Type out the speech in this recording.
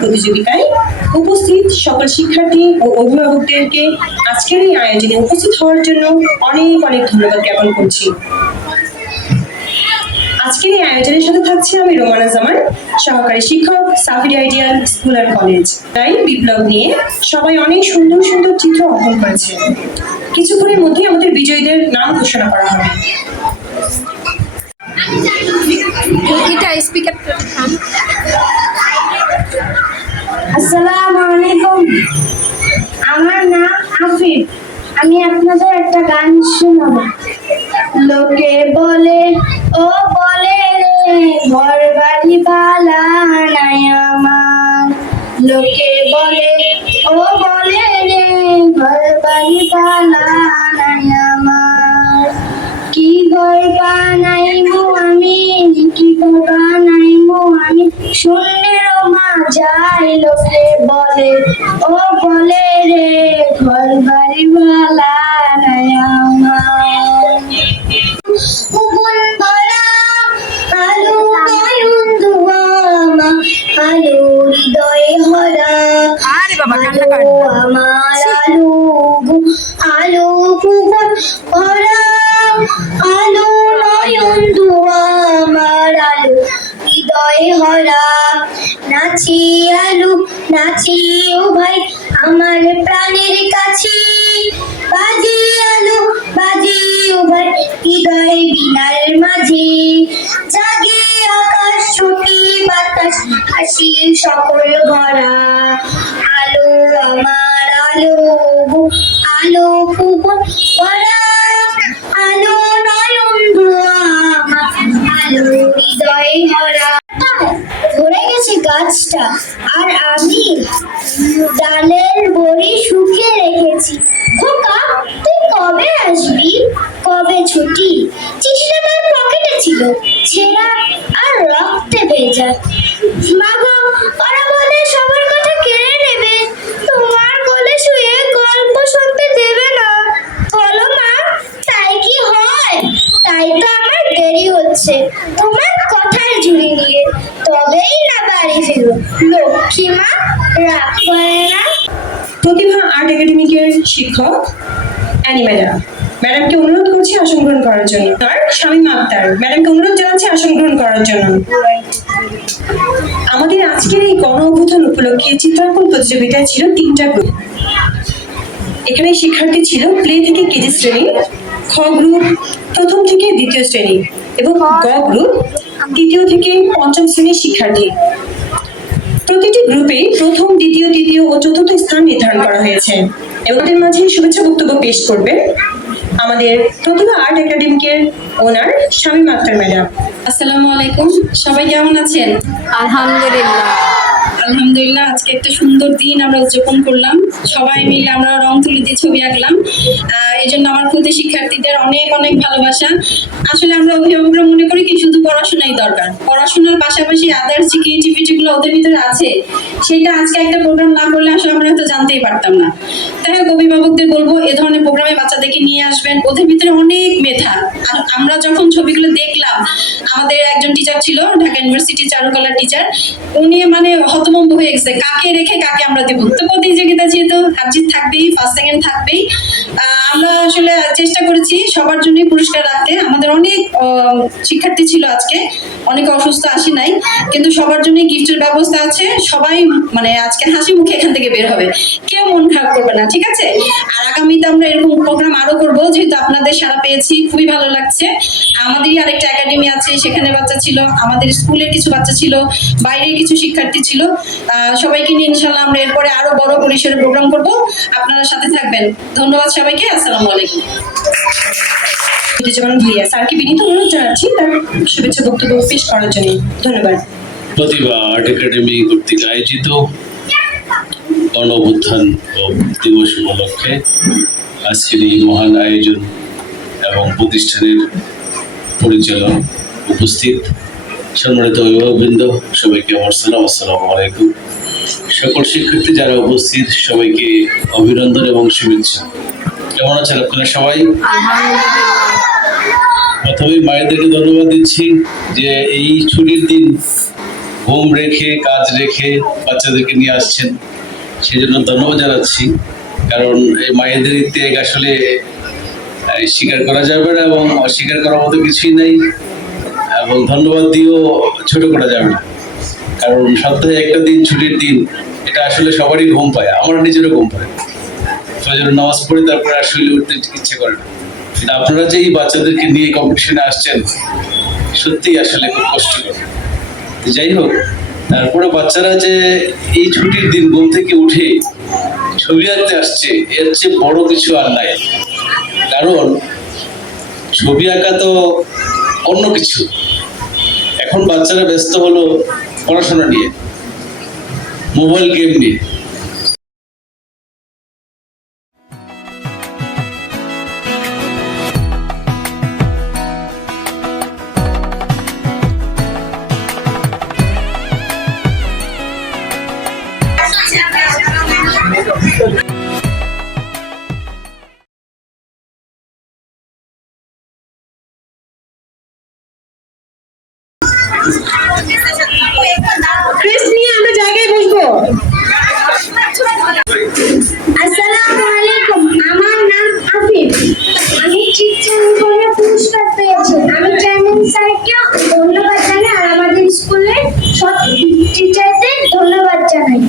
প্রতিযোগিতায় উপস্থিত সকল শিক্ষার্থী ও অভিভাবকদেরকে আজকের এই আয়োজনে উপস্থিত হওয়ার জন্য অনেক অনেক ধন্যবাদ জ্ঞাপন করছি। আজকের এই আয়োজনের সাথে থাকছি আমি রোমানা জামান, সহকারী শিক্ষক, Safir ideal school and college. তাই বিপ্লব নিয়ে সবাই অনেক সুন্দর সুন্দর চিত্র অঙ্কন করেছে। কিছুক্ষণের মধ্যেই আমাদের বিজয়ীদের নাম ঘোষণা করা হবে। এটা স্পিকার আমার নাম আফিফ। আমি আপনাদের একটা গান শুনব। লোকে বলে, ও বলে রে, ঘর বাড়ি বালা নাই আমার। লোকে বলে, ও বলে রে, ঘর বাড়ি বালা শূন্যের মা যাই লোকে বলে ও বলে রে ঘর বাড়ি বালা আলো হৃদয় আলো আমার। হৃদয় হরা, নাচি আলো, নাচি ও ভাই, আমার প্রাণের কাছে। বাজি আলো, বাজি ও ভাই, হৃদয় বিনার মাঝে। জাগে আকাশ, ছুটি বাতাস, হাসির সকল ভরা। আলো, আমার আলো আলো ফুবন ভরা ভরা ধরে গেছে গাছটা। আর আমি ডালের বড়ি শুকিয়ে রেখেছি। খোকা, তুই কবে আসবি? কবে ছুটি? চিঠিটা তার পকেটে ছিল ছেঁড়া আর রক্তে ভেজা। মাগো ওরা বলে সবার বাড়ি ফিরো লক্ষ্মী মা রাগ করে না প্রতিভা আর্ট একাডেমিকের শিক্ষক অ্যানি ম্যাডাম ম্যাডামকে অনুরোধ করছি করার জন্য। শামীমা আক্তার ম্যাডামকে অনুরোধ জানাচ্ছি করার জন্য। আমাদের আজকের এই গণ উপলক্ষে চিত্রাঙ্কন প্রতিযোগিতায় ছিল তিনটা গ্রুপ এখানে শিক্ষার্থী ছিল প্লে থেকে কেজি শ্রেণি, খ গ্রুপ প্রথম থেকে দ্বিতীয় শ্রেণি এবং গ গ্রুপ তৃতীয় থেকে পঞ্চম শ্রেণির শিক্ষার্থী। প্রতিটি গ্রুপে প্রথম দ্বিতীয় তৃতীয় ও চতুর্থ স্থান নির্ধারণ করা হয়েছে। এবং এদের মাঝে শুভেচ্ছা বক্তব্য পেশ করবে আমাদের প্রতিভা আর্ট একাডেমিকের ওনার স্বামী মাত্রা ম্যাডাম। আসসালামু আলাইকুম। সবাই কেমন আছেন? আলহামদুলিল্লাহ। আলহামদুলিল্লাহ, আজকে একটা সুন্দর দিন আমরা উদযাপন করলাম। সবাই মিলে আমরা রং তুলি দিয়ে ছবি আঁকলাম। এই জন্য আমার প্রতি শিক্ষার্থীদের অনেক অনেক ভালোবাসা। আসলে আমরা অভিভাবকরা মনে করি কি, শুধু পড়াশোনাই দরকার। পড়াশোনার পাশাপাশি আদার্স যে ওদের ভিতরে আছে। সেটা আজকে একটা প্রোগ্রাম না করলে আসলে আমরা হয়তো জানতেই পারতাম না। তাই অভিভাবকদের বলব, এ ধরনের প্রোগ্রামে বাচ্চাদেরকে নিয়ে আসবেন। ওদের ভিতরে অনেক মেধা। আমরা যখন ছবিগুলো দেখলাম, আমাদের একজন টিচার ছিল, ঢাকা ইউনিভার্সিটি চারুকলার টিচার উনি মানে হতভম্ব হয়ে গেছে। কাকে রেখে কাকে আমরা দেবো? তো প্রতিযোগিতা যেহেতু হারজিত থাকবেই ফার্স্ট সেকেন্ড থাকবেই। আমরা আসলে চেষ্টা করেছি সবার জন্যই পুরস্কার রাখতে। আমাদের অনেক শিক্ষার্থী ছিল আজকে। অনেকে অসুস্থ, আসি নাই। কিন্তু সবার জন্যই গিফটের ব্যবস্থা আছে। সবাই মানে আজকে হাসি মুখে এখান থেকে বের হবে। কেউ মন খারাপ করবে না, ঠিক আছে আর আগামীতে আমরা এরকম প্রোগ্রাম আরও করব, যেহেতু আপনাদের সারা পেয়েছি, খুবই ভালো লাগছে। আমাদেরই আরেকটা একাডেমি আছে, সেখানে বাচ্চা ছিল, আমাদের স্কুলের কিছু বাচ্চা ছিল, বাইরের কিছু শিক্ষার্থী ছিল। সবাইকে নিয়ে ইনশাল্লাহ আমরা এরপরে আরও বড় পরিসরে প্রোগ্রাম করব। আপনারা সাথে থাকবেন। ধন্যবাদ সবাইকে, আসসালামু আলাইকুম। যেমন ভাইয়া স্যারকে বিনীত অনুরোধ জানাচ্ছি? তার শুভেচ্ছা বক্তব্য পেশ করার জন্য। ধন্যবাদ। প্রতিভা আর্ট একাডেমি কর্তৃক আয়োজিত গণ অভ্যুত্থান দিবস উপলক্ষে আজকের এই মহান আয়োজন এবং প্রতিষ্ঠানের পরিচালক উপস্থিত। সম্মানিত অভিভাবকবৃন্দ, সবাইকে আমার সালাম, আসসালামু আলাইকুম। সকল শিক্ষার্থী যারা উপস্থিত, সবাইকে অভিনন্দন এবং শুভেচ্ছা। কেমন আছেন আপনারা সবাই? প্রথমে মায়েদেরকে ধন্যবাদ দিচ্ছি যে এই ছুটির দিন ঘুম রেখে, কাজ রেখে বাচ্চাদেরকে নিয়ে আসছেন। সেজন্য ধন্যবাদ জানাচ্ছি। কারণ এই মায়েদের ত্যাগ আসলে স্বীকার করা যাবে না এবং অস্বীকার করার মতো কিছুই নেই। এবং ধন্যবাদ দিয়েও ছোট করা যাবে না। কারণ সপ্তাহে একটা দিন, ছুটির দিন, এটা আসলে সবারই ঘুম পায়, আমার নিজেরও ঘুম পায়। ফজরের নামাজ পড়ে তারপরে আসলে উঠতে ইচ্ছে করে না। কিন্তু আপনারা যে এই বাচ্চাদেরকে নিয়ে কম্পিটিশনে আসছেন, সত্যিই আসলে খুব কষ্টকর। যাই হোক তারপরে বাচ্চারা যে এই ছুটির দিন ঘুম থেকে উঠে ছবি আঁকতে আসছে, এর চেয়ে বড় কিছু আর নাই। কারণ ছবি আঁকা তো অন্য কিছু। এখন বাচ্চারা ব্যস্ত হলো পড়াশোনা নিয়ে, মোবাইল গেম নিয়ে। ক্রেস্ট নিয়ে আমরা নাম আফিফ। আমি চিত্রাঙ্কনে পেয়েছি। আমি চেয়ারম্যান স্যারকে ধন্যবাদ জানাই আর আমাদের স্কুলের সব টিচারদের ধন্যবাদ জানাই।